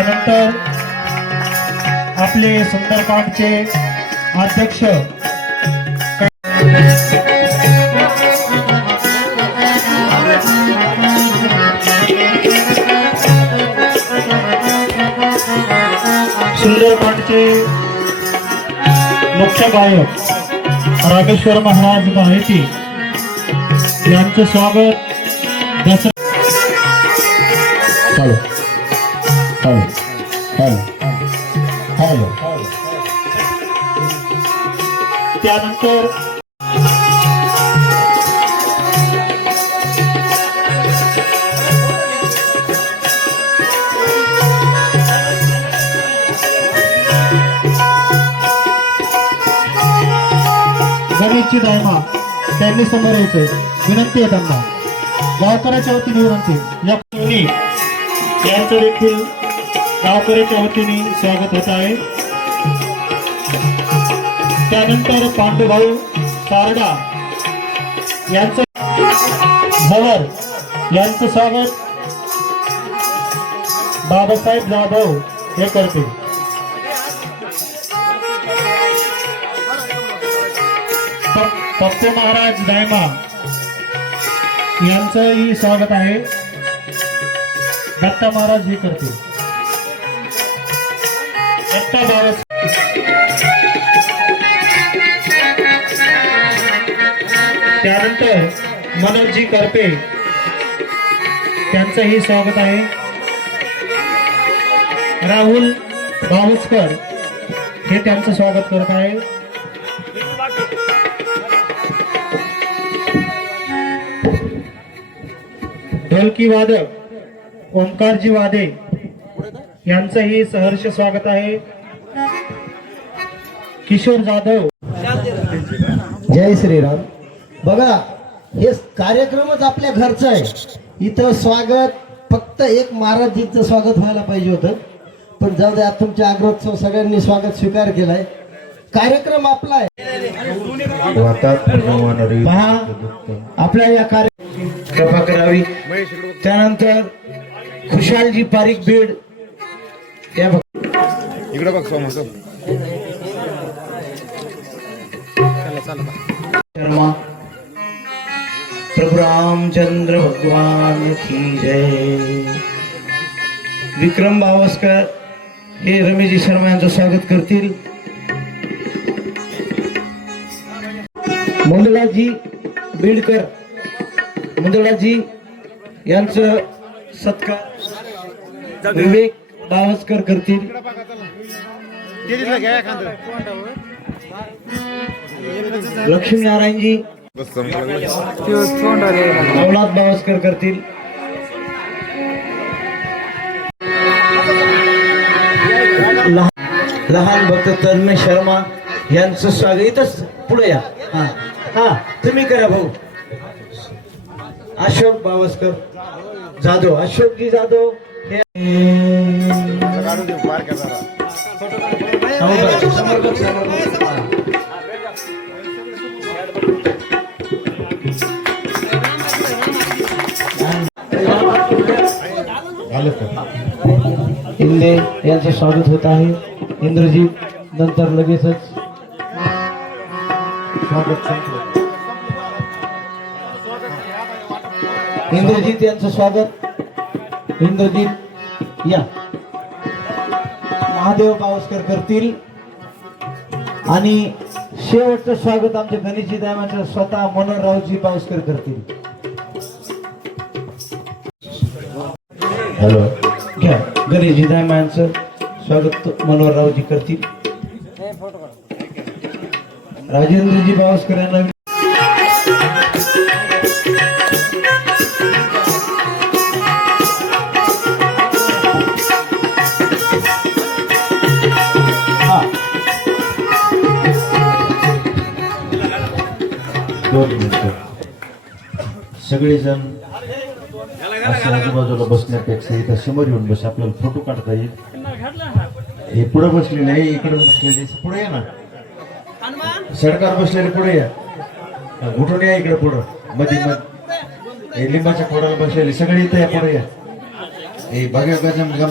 त्यानंतर आपले सुंदरकांडचे अध्यक्ष सुंदरकांडचे मुख्य गायक रामेश्वर महाराज माहिती यांचं स्वागत हॅलो हॅलो हॅलो हॅलो त्यानंतर गणेशची दायमा त्यांनी समोर यायचंय, विनंती आहे त्यांना, गावकऱ्याच्या वतीने विनंती. या कोणी यांचं देखील गावकऱ्याच्या वतीने स्वागत होत आहे. त्यानंतर पांडुभाऊ सारडा यांचं भवर यांचं स्वागत बाबासाहेब जाधव हे करतील. पप्पू महाराज दायमा यांचंही स्वागत आहे. दत्ता महाराज हे करतील. दत्ता महाराज त्यानंतर मनोजी करपे त्यांचंही स्वागत आहे. राहुल बावस्कर हे त्यांचं स्वागत करत आहे. ढोलकी वादक ओंकारजी वादे यांचंही सहर्ष स्वागत आहे. किशोर जाधव. जय श्रीराम. बघा, हे कार्यक्रमच आपल्या घरचं आहे. इथं स्वागत फक्त एक महाराजजींचं स्वागत व्हायला पाहिजे होतं, पण जाऊ द्या, तुमच्या आग्रहोत्सव सगळ्यांनी स्वागत स्वीकार केलाय. कार्यक्रम आपला आहे. पहा, आपल्या या कृपा करावी. त्यानंतर खुशालजी पारिक बीड इकडे बघ शर्मा. प्रभु रामचंद्र भगवान की जय. विक्रम बावस्कर हे रमेशजी शर्मा यांचं स्वागत करतील. मंडळाजी बीडकर मंडळाजी यांचं सत्कार विवेक बावस्कर करतील. लक्ष्मीनारायणजी अवलाद बावस्कर करतील. लहान भक्त तन्मय शर्मा यांचं स्वागत. इथंच पुढे या. हा हा, तुम्ही करा भाऊ. अशोक बावस्कर जाधव, अशोकजी जाधव हे इंदे यांचं स्वागत होत आहे. इंद्रजीत नंतर लगेचच स्वागत संपलं. इंद्रजीत यांचं स्वागत. इंद्रजीत या. महादेव बावस्कर करतील. आणि शेवटचं स्वागत आमच्या गणेशजी दायमांचं स्वतः मनोहररावजी बावस्कर करतील. हॅलो घ्या. गणेशजी दायमांचं स्वागत मनोहररावजी करतील. राजेंद्रजी बावस्कर यांना सगळेजण आजूबाजूला बसण्यापेक्षा इथं समोर येऊन बस, आपल्याला फोटो काढता येईल. हे पुढे बसलेले आहे, इकडे बसलेले पुढे या ना. सरकार बसलेले पुढे या. उठून या इकडे पुढं मध्ये लिंबाच्या खोडाला बसलेले सगळे इथं या पुढे या. हे बघा